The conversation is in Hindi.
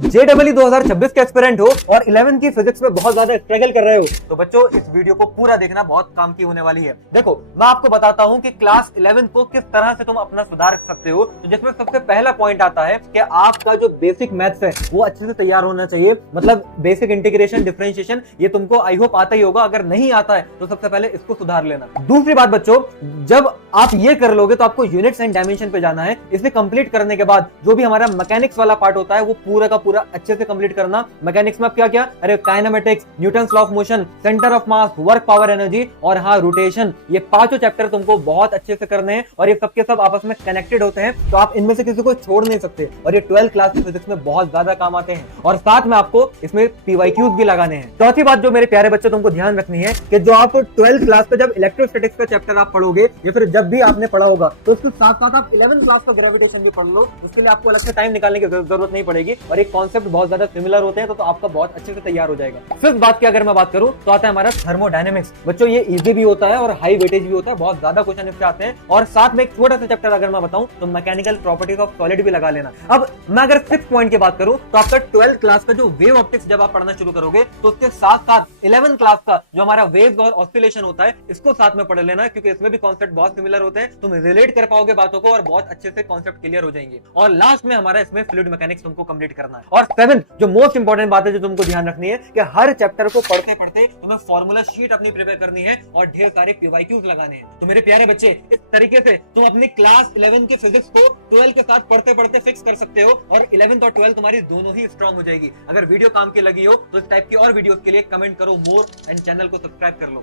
JEE 2026 के एस्पिरेंट हो और 11th की फिजिक्स में बहुत ज्यादा स्ट्रगल कर रहे हो तो बच्चों इस वीडियो को पूरा देखना, बहुत काम की होने वाली है। देखो मैं आपको बताता हूं कि क्लास 11 को किस तरह से तुम अपना सुधार सकते हो। तो जिसमें सबसे पहला पॉइंट आता है कि आपका जो बेसिक मैथ्स है वो अच्छे से तैयार होना चाहिए। मतलब बेसिक इंटीग्रेशन, डिफरेंशिएशन ये तुमको आई होप आता ही होगा। अगर नहीं आता है तो सबसे पहले इसको सुधार लेना। दूसरी बात बच्चों, जब आप ये कर लोगे तो आपको यूनिट्स एंड डायमेंशन पे जाना है। इसे कंप्लीट करने के बाद जो भी हमारा मैकेनिक्स वाला पार्ट होता है वो पूरा का पूरा अच्छे से कंप्लीट करना। मैकेनिक्स में आप क्या क्या, अरे kinematics, Newton's law of motion, centre of mass, work, power, energy और हाँ रोटेशन, ये पांचों चैप्टर तुमको बहुत अच्छे से करने हैं और ये सबके सब आपस में कनेक्टेड होते हैं। तो आप इनमें से किसी को छोड़ नहीं सकते और ये 12th क्लास की फिजिक्स में बहुत ज्यादा काम आते हैं। और साथ में आपको इसमें PYQs भी लगाने हैं। चौथी बात जो मेरे प्यारे बच्चों तुमको ध्यान रखनी है कि जो आप 12th क्लास पे जब इलेक्ट्रोस्टैटिक्स का चैप्टर आप पढ़ोगे या फिर जब भी आपने पढ़ा होगा तो उसके साथ साथ आप 11th क्लास का ग्रेविटेशन भी पढ़ लो। उसके लिए आपको अलग से टाइम निकालने की जरूरत नहीं पड़ेगी और एक कॉन्सेप्ट बहुत ज्यादा सिमिलर होते हैं तो आपका बहुत अच्छे से तैयार हो जाएगा। फिफ्थ बात की अगर मैं बात करूं तो आता है हमारा थर्मोडायनेमिक्स। बच्चों ये इजी भी होता है और हाई वेटेज भी होता है, बहुत ज्यादा क्वेश्चन इससे आते हैं। और साथ में एक छोटा सा चैप्टर अगर मैं बताऊं तो मैकेनिकल प्रॉपर्टीज ऑफ सॉलिड भी लगा लेना। अब मैं अगर 6th पॉइंट की बात करूं तो आपका 12th क्लास का जो वेव ऑप्टिक्स जब आप पढ़ना शुरू करोगे तो उसके साथ साथ 11th क्लास का जो हमारा वेव्स और ऑसिलेशन होता है इसको साथ में पढ़ लेना, क्योंकि इसमें भी कॉन्सेप्ट बहुत सिमिलर होते हैं। तुम रिलेट कर पाओगे बातों को और बहुत अच्छे से कॉन्सेप्ट क्लियर हो जाएंगे। और लास्ट में हमारा इसमें फ्लूइड मैकेनिक्स तुमको कंप्लीट करना है। और 7th जो मोस्ट इंपॉर्टेंट बात है जो तुमको ध्यान रखनी है कि हर चैप्टर को पढ़ते पढ़ते तुम्हें फॉर्मूला शीट अपनी प्रिपेयर करनी है और ढेर सारे PYQs लगाने हैं। तो मेरे प्यारे बच्चे इस तरीके से तुम अपनी क्लास 11 के फिजिक्स को 12 के साथ पढ़ते पढ़ते फिक्स कर सकते हो और 11th और 12th तुम्हारी दोनों ही स्ट्रांग हो जाएगी। अगर वीडियो काम की लगी हो तो इस टाइप की और वीडियोस के लिए कमेंट करो मोर एंड चैनल को सब्सक्राइब कर लो।